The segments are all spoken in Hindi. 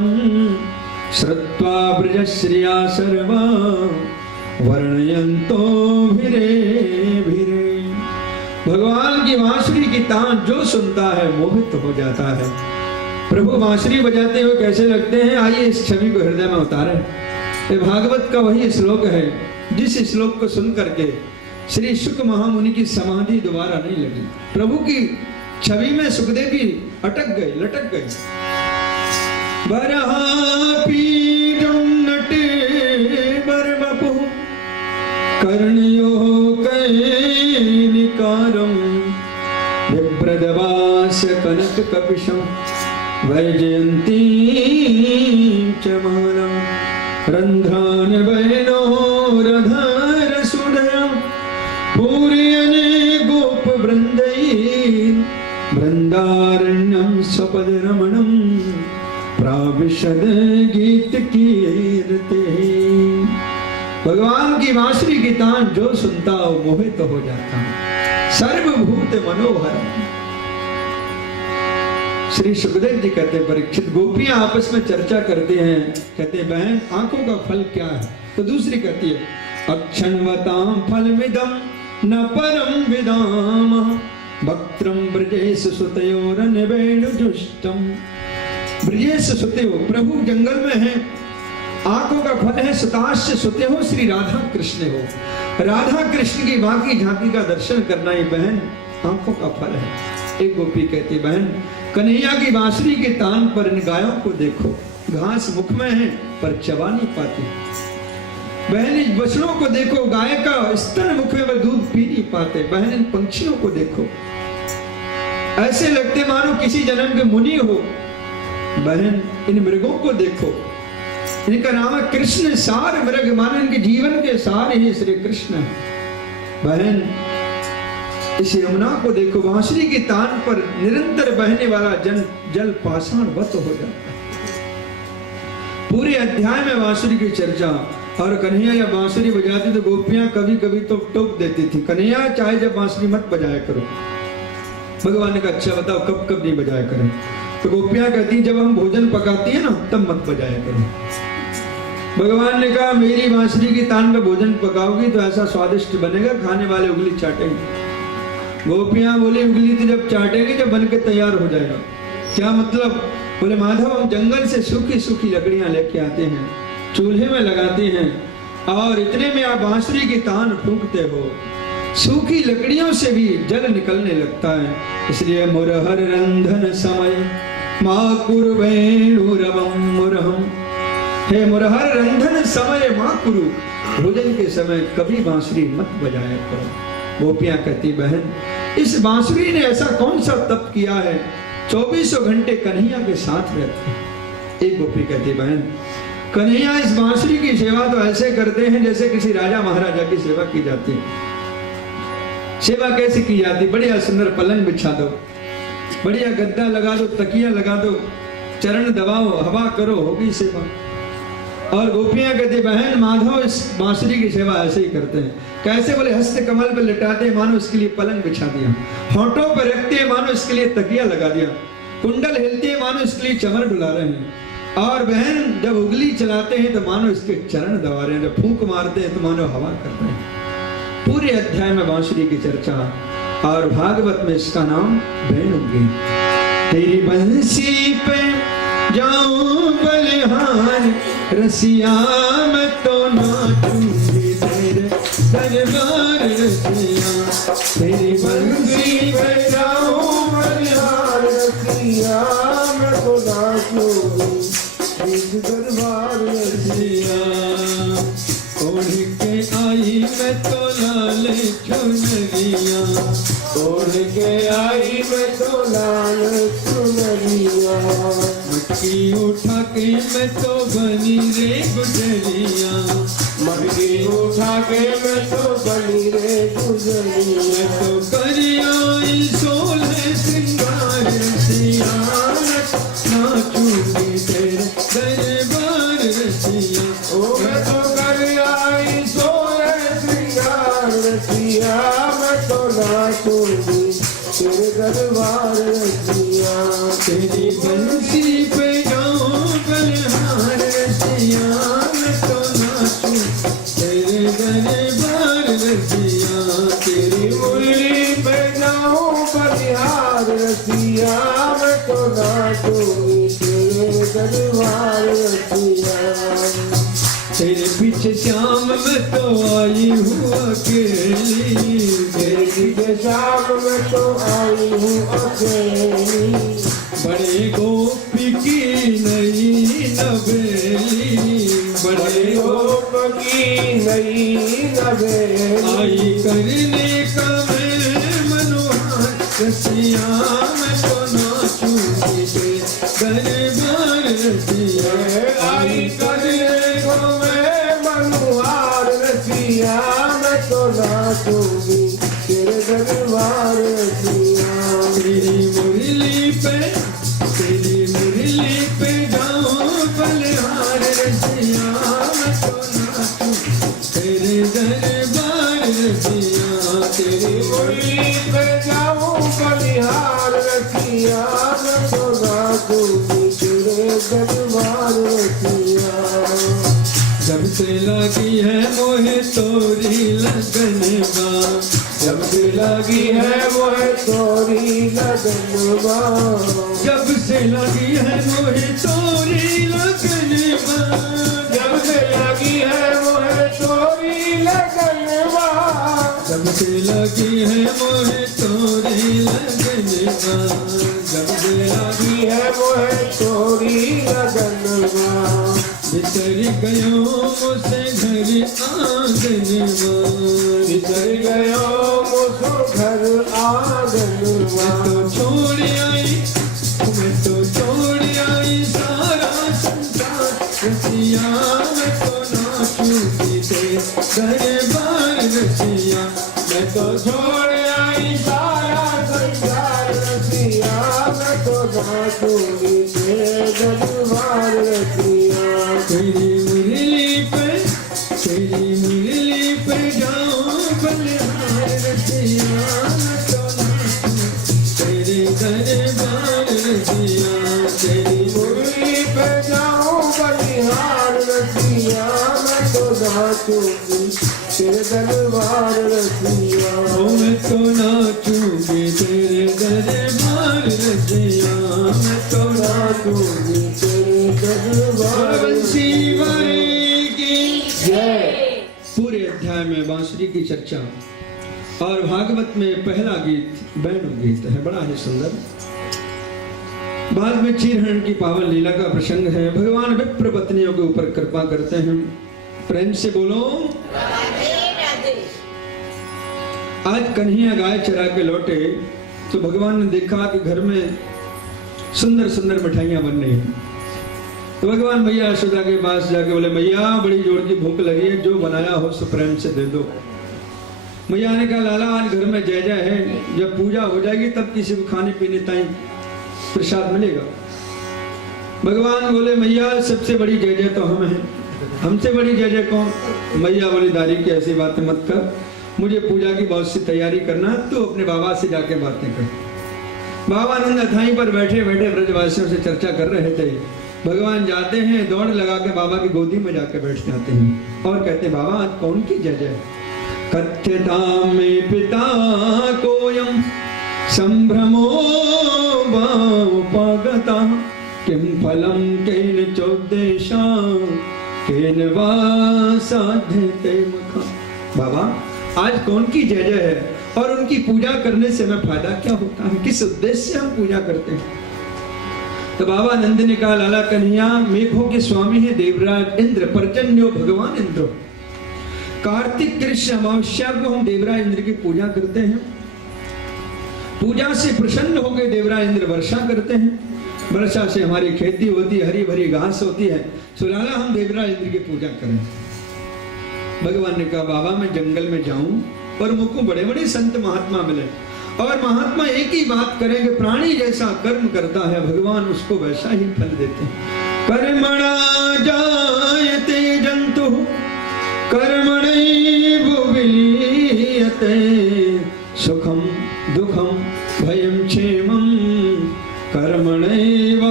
मनोहरम् श्रुत्वा ब्रजश्रिया सर्वा वर्णयन्तो भिरे भिरे। भगवान की बांसुरी की तान जो सुनता है मोहित हो जाता है। प्रभु बांसुरी बजाते हुए कैसे लगते हैं, आइए इस छवि को हृदय में उतारें। ये भागवत का वही श्लोक है जिस श्लोक को सुन करके श्री शुक महामुनि की समाधि दोबारा नहीं लगी। प्रभु की छवि में सुखदेव जी अटक गए, लटक गए। कर्णयो कैनिकारं विप्रदवास कनक कपिशं वैजयन्ती च मालं रन्ध्रान वैनोरधर सुदयं पूरयने गोप वृन्दैः वृन्दारण्यं स्वपदरमणं प्राविशद गीत कीर्ते। भगवान की बांसुरी की तान जो सुनता हो मोहित तो हो जाता। सर्वभूत मनोहर। श्री सुखदेव जी कहते हैं परीक्षित, गोपियां आपस में चर्चा करते हैं, कहते हैं बहन आंखों का फल क्या है? तो दूसरी कहती है अक्षणवताम फलमिदं न परम विदाम वक्त्रम ब्रजेश सुतयोरनवेणुजुष्टम। ब्रजेश सुतयो प्रभु जंगल में है, आंखों का फल है सुताश्य सुते हो श्री राधा कृष्ण हो। राधा कृष्ण की बाकी झांकी का दर्शन करना ही बहन आंखों का फल है। एक गोपी कहती बहन कन्हैया की बांसुरी के तान पर इन गायों को देखो, घास मुख में है पर चबा नहीं पाती। बहन इन बछड़ों को देखो, गाय का स्तन मुख में दूध पी नहीं पाते। बहन इन पंछियों को देखो, ऐसे लगते मानो किसी जन्म के मुनि हो। बहन इन मृगों को देखो, इनका नाम है कृष्ण सार मृग, मानो इनके जीवन के सार ही श्री कृष्ण है। बहन इस यमुना को देखो, बांसुरी की तान पर निरंतर बहने वाला जल पाषाण वत हो जाता है। पूरे अध्याय में बांसुरी की चर्चा। और कन्हैया या बांसुरी बजाती तो गोपियां कभी कभी तो टोक देती थी, कन्हैया चाहे जब बांसुरी मत बजाया करो। भगवान ने कहा अच्छा बताओ कब कब नहीं बजाया करें? तो गोपियां कहती जब हम भोजन पकाती है ना तब मत बजाया करो। भगवान ने कहा मेरी बांसुरी की तान पे भोजन पकाओगी तो ऐसा स्वादिष्ट बनेगा खाने वाले उंगली चाटेंगे। गोपियां बोली उंगली तो जब चाटेंगे जब बन के तैयार हो जाएगा। क्या मतलब? बोले माधव हम जंगल से सूखी सूखी लकड़ियां लेके आते हैं, चूल्हे में लगाते हैं और इतने में आप बांसुरी की तान फूंकते हो, सूखी लकड़ियों से भी जल निकलने लगता है। इसलिए मुरहर रंधन समय माँ कुर्वेणुरवम मुरहम। हे मुरहर रंधन समय माँ कुरु, भोजन के समय कभी बांसुरी मत बजाया करो। गोपियां कहती बहन इस बांसुरी ने ऐसा कौन सा तप किया है 2400 घंटे कन्हैया के साथ रहते हैं। एक गोपी कहती बहन कन्हैया इस बांसुरी की सेवा तो ऐसे करते हैं जैसे किसी राजा महाराजा की सेवा की जाती है। सेवा कैसे की जाती? बढ़िया सुंदर पलंग बिछा दो, बढ़िया गद्दा लगा दो, तकिया लगा दो, चरण दबाओ, हवा करो, होगी सेवा। और गोपियां कहती बहन माधव इस बांसुरी की सेवा ऐसे ही करते हैं। कैसे? बोले हस्त कमल पे लिटाते मानो इसके लिए पलंग बिछा दिया, होठों पर रखते मानो इसके लिए तकिया लगा दिया, कुंडल हिलते मानो इसके लिए चमर डुला रहे हैं। और बहन जब उंगली चलाते हैं तो मानो इसके चरण दबा रहे हैं, जब फूंक मारते हैं तो मानो हवा कर रहे हैं। पूरे अध्याय में बांसुरी की चर्चा और भागवत में इसका नाम वेणुगीत। तेरी बंसी पे जाऊं बलिहार रसिया मैं तो नाचूंगी तेरे दरबार रसिया। तेरी बंसी पे जाऊं बलिहार रसिया मैं तो नाचूंगी तेरे दरबार रसिया। ओढ़ के आई मैं तो लाल चुनरिया, ओढ़ के आई मैं तो लाल चुनरिया। मटकी उठा के मैं तो बनी रे गुजरिया, मटकी उठा के मैं तो बनी रे गुजरिया। तो करियाई सोलह श्रृंगार रसिया नाचूंगी तेरे दरबार रसिया। ओ मैं तो करियाई सोलह श्रृंगार रसिया मैं तो नाचूंगी तेरे दरबार रसिया। तेरी बंसी पे जाऊं बलिहार रसिया मैं तो नाचूं तेरे दरबार रसिया तेरी मुरली पे जाऊं बलिहार रसिया मैं तो नाचूं तेरे दरबार रसिया तेरे पीछे श्याम मैं तो आई हूँ अकेली तेरे पीछे शाम में तो आई हूँ अकेली बड़े गोपी की नई नवेली बड़े गोप की नई नवेली आई करने का मैं मनोहर रसिया मैं तो नाचूंगी दरबार रसिया आई करने को मैं मनुहार रसिया मैं तो नाचूंगी तेरे दरबार रसिया तेरी मुरली पे जाऊं बलिहार रसिया मैं तो नाचूं तेरे दरबार रसिया तेरी मुरली पे जाऊं बलिहार रसिया मैं तो नाचूंगी तेरे दरबार रसिया जब से लगी है मोहे तोरी लगनवा जब से लगी है वो है तोरी लगनवा जब से लगी है मोहे तोरी लगनवा जब से लगी है वो है तोरी लगनवा जब से लगी है मोहे तोरी लगनवा जब से लगी है वो है तोरी लगनवा बिसर गयो मुझसे घर आंगनवा बिसर गयो मुझको घर आंगनवा मैं तो छोड़ आई सारा संसार रसिया मैं तो नाचूंगी तेरे दरबार रसिया मैं तो छोड़ आई सारा संसार रसिया मैं तो नाचूंगी तेरे दरबार रसिया तेरी मुरली पे जाऊं बलिहार रसिया मैं तो नाचूं तेरे दरबार रसिया तेरी मुरली पे जाऊं बलिहार रसिया मैं तो नाचूंगी तेरे दरबार रसिया मैं तो नाचूंगी तेरे दरबार रसिया मैं तो नाचूंगी तेरे दरबार बंसी वाले की जय। पूरे अध्याय में बांसुरी की चर्चा और भागवत में पहला गीत बैणु गीत है, बड़ा ही सुंदर। बाद में चीरहरण की पावन लीला का प्रसंग है। भगवान विप्र पत्नियों के ऊपर कृपा करते हैं। प्रेम से बोलो। आज कन्हैया गाय चरा के लौटे तो भगवान ने देखा कि घर में सुंदर सुंदर मिठाइयां बन रही हैं। तो भगवान मैया यशोदा के पास जाके बोले, मैया बड़ी जोर की भूख लगी है, जो बनाया हो सो प्रेम से दे दो। मैया ने कहा, लाला आज घर में जय जय है, जब पूजा हो जाएगी तब किसी को खाने पीने ताई प्रसाद मिलेगा। भगवान बोले, मैया सबसे बड़ी जय जय तो हम हैं, हमसे बड़ी जय जय कौन? मैया बोली, दारी की ऐसी बातें मत कर, मुझे पूजा की बहुत सी तैयारी करना, तू अपने बाबा से जाके बातें कर। बाबा नंद अथाई पर बैठे बैठे ब्रजवासियों से चर्चा कर रहे थे। भगवान जाते हैं, दौड़ लगा के बाबा की गोदी में जाके बैठ जाते हैं और कहते हैं, बाबा आज कौन की जय जय? कथ्यता में पिता कोयम संभ्रमो बापगता किम फलम केन चोद्देशा केन वा साध्यते मखा। बाबा आज कौन की जय जय है और उनकी पूजा करने से हमें फायदा क्या होता है? किस उद्देश्य से हम पूजा करते हैं? तो बाबा नंद ने कहा, लाला कन्हैया मेघों के स्वामी है देवराज इंद्र, पर्जन्यो भगवान इंद्र। कार्तिक कृष्ण अमावस्या को हम देवराज इंद्र की पूजा करते हैं। पूजा से प्रसन्न होकर देवराज इंद्र वर्षा करते हैं, वर्षा से हमारी खेती होती है, हरी भरी घास होती है। सो लाला हम देवराज इंद्र की पूजा करें। भगवान ने कहा, बाबा मैं जंगल में जाऊं और मुझको बड़े बड़े संत महात्मा मिले और महात्मा एक ही बात करेंगे, प्राणी जैसा कर्म करता है भगवान उसको वैसा ही फल देते हैं। कर्मणा जायते जंतु कर्मणैव विलीयते सुखम दुखम भयम क्षेमम कर्मणैवाभिपद्यते।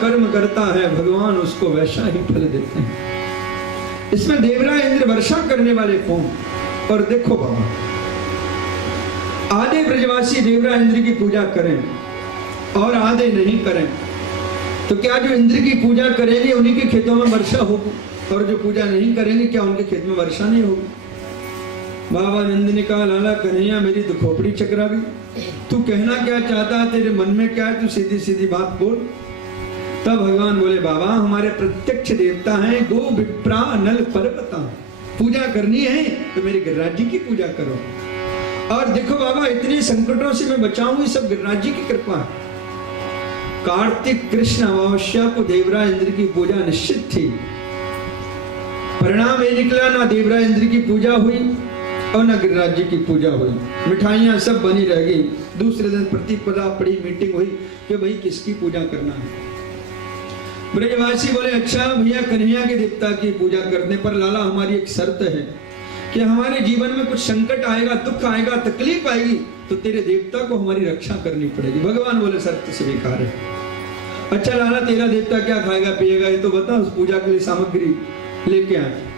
कर्म करता है भगवान उसको वैसा ही फल देते हैं। इसमें देवराज इंद्र वर्षा करने वाले कौन? और देखो बाबा, आधे ब्रजवासी देवराज इंद्र की पूजा करें और आधे नहीं करें, तो क्या जो इंद्र की पूजा करेंगे उन्हीं के खेतों में वर्षा होगी, और जो पूजा नहीं करेंगे क्या उनके खेत में वर्षा नहीं होगी? बाबा नंद ने कहा, लाला कन्हैया मेरी तो खोपड़ी चकरा गई, तू कहना क्या चाहता है, तेरे मन में क्या है, तू सीधी सीधी बात बोल। तब भगवान बोले, बाबा हमारे प्रत्यक्ष देवता हैं गो विप्रा नल पर्वता, पूजा करनी है तो मेरे गिरिराज जी की पूजा करो। और देखो बाबा, इतने संकटों से मैं बचाऊं, ये सब गिरिराज जी की कृपा है। कार्तिक कृष्ण अमावस्या को देवराज इंद्र की पूजा निश्चित थी। परिणाम ये निकला, ना देवराज इंद्र की पूजा हुई और न गिरिराज जी की पूजा हुई। मिठाइयां सब बनी रह गई। दूसरे दिन प्रतिपदा पड़ी, मीटिंग हुई कि भाई किसकी पूजा करना है। ब्रजवासी बोले, अच्छा भैया कन्हैया के देवता की पूजा करने पर लाला हमारी एक शर्त है कि हमारे जीवन में कुछ संकट आएगा, दुख आएगा, तकलीफ आएगी, तो तेरे देवता को हमारी रक्षा करनी पड़ेगी। भगवान बोले, शर्त स्वीकार है। अच्छा लाला तेरा देवता क्या खाएगा पिएगा ये तो बता, उस पूजा के लिए सामग्री लेके आए।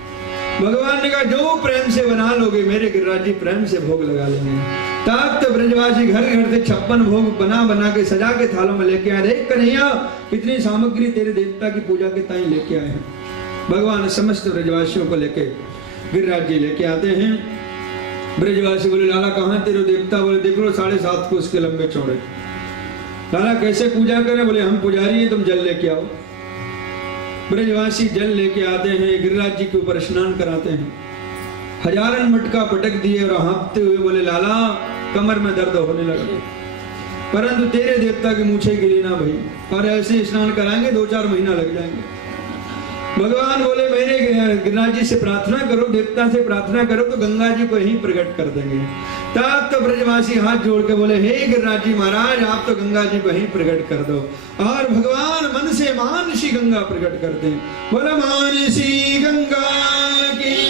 भगवान ने कहा, जो प्रेम से बना लोगे मेरे गिरिराज जी प्रेम से भोग लगा लेंगे। तब तो ब्रजवासी घर घर से 56 भोग बना बना के सजा के थालों में लेके आए। देख कन्हैया कितनी सामग्री तेरे देवता की पूजा के ताई लेके आए हैं। भगवान समस्त ब्रजवासियों को लेके गिरिराज जी लेके आते हैं। ब्रजवासी बोले, लाला कहाँ तेरे देवता? बोले, देख लो 7.5 कोस के लंबे चौड़े। लाला कैसे पूजा करें? बोले, हम पुजारी हैं, तुम जल लेके आओ। ब्रजवासी जल लेके आते हैं, गिरिराज जी के ऊपर स्नान कराते हैं। हजारन मटका पटक दिए और हाँपते हुए बोले, लाला कमर में दर्द होने लगा, परंतु तेरे देवता की मूछें गिरी ना भाई, और ऐसे स्नान कराएंगे 2-4 महीना लग जाएंगे। भगवान बोले, मेरे गिरिराज जी से प्रार्थना करो, देवता से प्रार्थना करो तो गंगा जी को यहीं प्रकट कर देंगे। तब तो ब्रजवासी हाथ जोड़ के बोले, हे गिरिराज जी महाराज आप तो गंगा जी को यहीं प्रकट कर दो। और भगवान मन से मानसी गंगा प्रकट करते हैं। बोले मानसी गंगा की।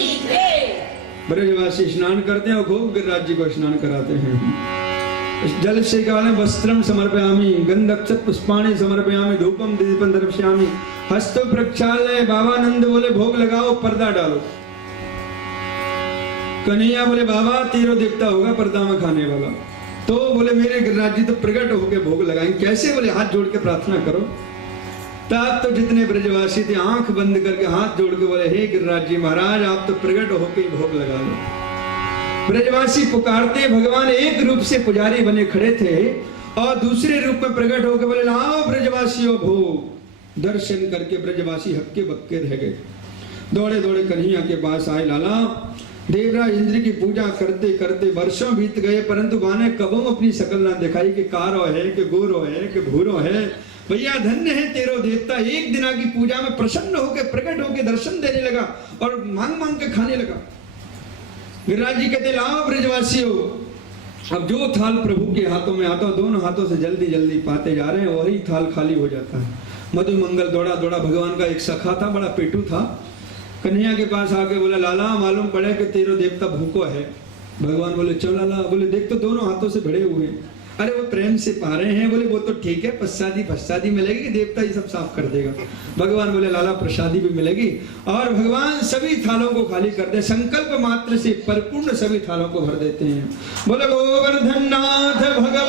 ब्रजवासी स्नान करते हैं और खूब गिरिराज जी को स्नान कराते हैं। जल से काले वस्त्रम समर्पयामि, गंधक्षत पुष्पाणि समर्पयामि, धूपम दीपम दर्शयामि, हस्त प्रक्षालय। बाबा नंद बोले, भोग लगाओ, पर्दा डालो। कन्हैया बोले, बाबा तेरो देवता होगा पर्दा में खाने वाला। तो बोले, मेरे गिरिराज जी तो प्रकट होके भोग लगाएंगे। कैसे? बोले, हाथ जोड़ के प्रार्थना करो। तब तो जितने ब्रजवासी थे आंख बंद करके हाथ जोड़ के बोले, हे गिरिराज जी महाराज आप तो प्रकट होके भोग लगा लो। ब्रजवासी पुकारते, भगवान एक रूप से पुजारी बने खड़े थे और दूसरे रूप में प्रकट होकर बोले, लाओ ब्रजवासियों भोग। दर्शन करके ब्रजवासी हक्के बक्के रह गए। दौड़े दौड़े कन्हैया के पास आए, लाला देवराज इंद्र की पूजा करते करते वर्षों बीत गए, परंतु माने कबों अपनी शकल ना दिखाई कि कारो है कि गोरो है कि भूरो है। भैया धन्य है तेरो देवता, एक दिना की पूजा में प्रसन्न होकर प्रकट होकर दर्शन देने लगा और मांग मांग के खाने लगा। गिरिराज जी कहते, लाओ ब्रजवासियों, अब जो थाल प्रभु के हाथों में आता है दोनों हाथों से जल्दी जल्दी पाते जा रहे हैं, वही थाल खाली हो जाता है। मधु मंगल दौड़ा दौड़ा, भगवान का एक सखा था, बड़ा पेटू था, कन्हैया के पास आके बोला, लाला मालूम पड़े कि तेरो देवता भूखो है। भगवान बोले, चल लाला। बोले, देख तो दोनों हाथों से भिड़े हुए हैं। अरे वो प्रेम से पा रहे हैं। बोले, वो तो ठीक है, प्रसादी मिलेगी, देवता ये सब साफ कर देगा। भगवान बोले, लाला प्रसादी भी मिलेगी। और भगवान सभी थालों को खाली कर दे, संकल्प मात्र से परिपूर्ण सभी थालों को भर देते हैं। बोले, गोवर्धन नाथ भगवान